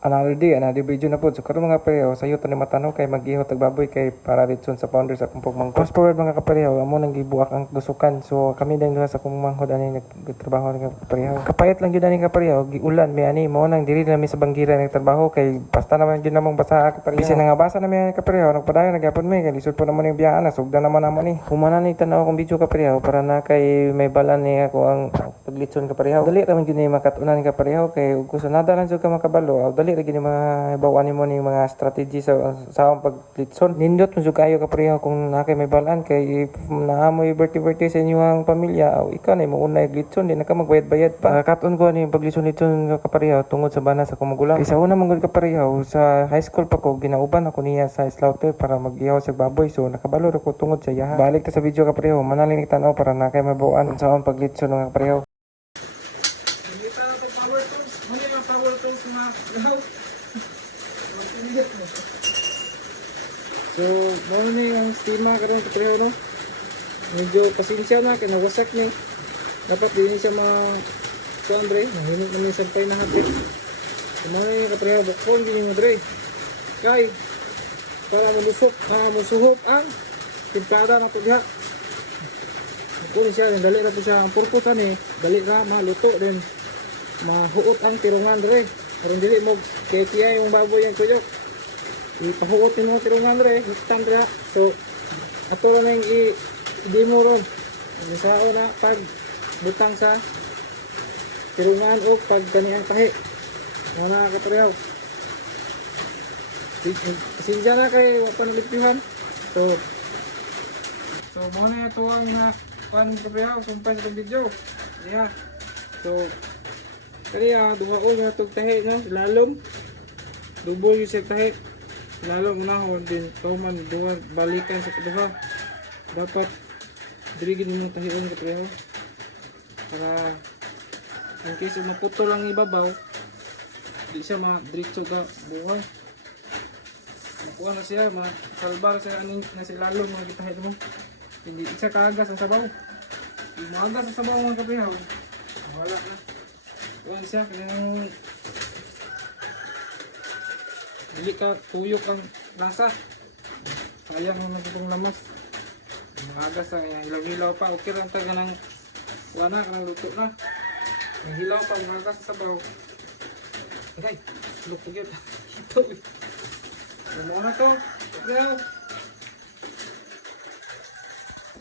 Another day, another video na po. So karon mga kapareho, sayo ni matanaw kay mag-ihot og baboy kay para ritson sa founder sa akong pagmangkot. Fast forward mga kapareho, amo nang gibuak ang gusukan. So kami din duha sa akong manghod ani nagtrabaho ni kapareho. Kapayat lang gyud ani kapareho, giulan mi ani mo nang diri na mi sa banggira nagtrabaho kay basta naman gyud namong basa kapareho. Bisan nga basa na mi ani kapareho, nagpadayon nagyapon mi kay lisod po naman yung biyaan na sugdan naman namo ni. Humana ni tanaw akong video kapareho para na kay may balan ni ako ang paglitson kapareho. Dali ra man gyud ni makatunan kapareho kay ug kusa nada lang jud ka makabalo, dali ra gyud ni ibawan mo ni mga strategy sa paglitson. Nindot mo kayo kapareho kung nakay may balaan kay if naamoy birthday sa inyong pamilya o ikaw na mo unay glitson di na ka magbayad-bayad pa. Katon ko ni paglitson kapareho tungod sa bana sa kumugulang. Isa una manggod kapareho sa high school pa ko ginauban ako niya sa slaughter para mag-ihaw sa baboy so nakabalo ko tungod sa yaha. Balik ta sa video kapareho manaling tanaw para nakay mabuan sa paglitson mga kapareho. So, mo ni ang stima karon kapareho no. Medyo pasensya na kay nawasak ni. Dapat din siya kuandre, nahinit man ni sampay na hapit. Mo ni kapareho bukon din mo dre. Kay para musuhop ang timplada na to diha. Kung siya dali na to siya ang purpose ani, dali na maluto din. Mahuot ang tirungan dre. Karon dili mo kaya yung baboy ang tuyok. Ipahuot ni mo tirungan dre, hitan dre. So ato na yung i-demo ron. Isao na pag butang sa tirungan o pag kaniang tahi. Mga kapareho. Sinja na kay panulipyuhan. So muna ito ang kuan kapareho sumpay sa video. Yeah. So kaya dumaon na itong tahi no, lalom. Double yung sa tahi. Lalong unahon din kauman duha balikan sa kaduha. Dapat dirigin mo tahion kapareho. Para in case maputo lang ibabaw, di siya ma-diretso ka buhay. Makuha na siya, masalbar siya na si lalong mga gitahin mo. Hindi isa kaagas ang sabaw. Hindi maagas ang sabaw mga kapareho. Wala na. Kuhan siya, kanyang dili ka tuyok ang lasa. Sayang naman itong lamas. Maagas ang hilaw-hilaw pa. Okay lang taga ng wala ka ng luto na. Ang hilaw pa, maagas sa sabaw. Okay, luto yun. Ito eh. Ano na to? Okay.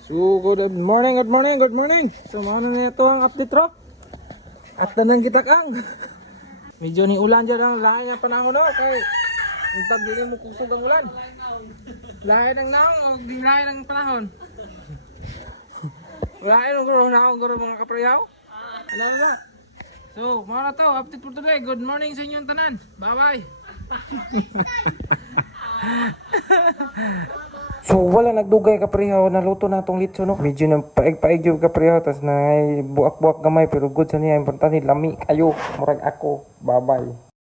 So, good morning. So, ano na ito ang update ro? At tanang kita kang. Medyo ni ulan dyan ang lahat nga panahon no. Kay untag din mo kusog ang ulan. Lahat ng naong o di lahat ng panahon. Lahat ng guro mga kapareho. Ano na? So, mga na to, update for today. Good morning sa inyong tanan. Bye-bye. So wala nagdugay kapareho naluto na tong litso no. Medyo na paig yung kapareho tas na buak-buak gamay pero good sa niya importante lami kayo murag ako. Bye-bye.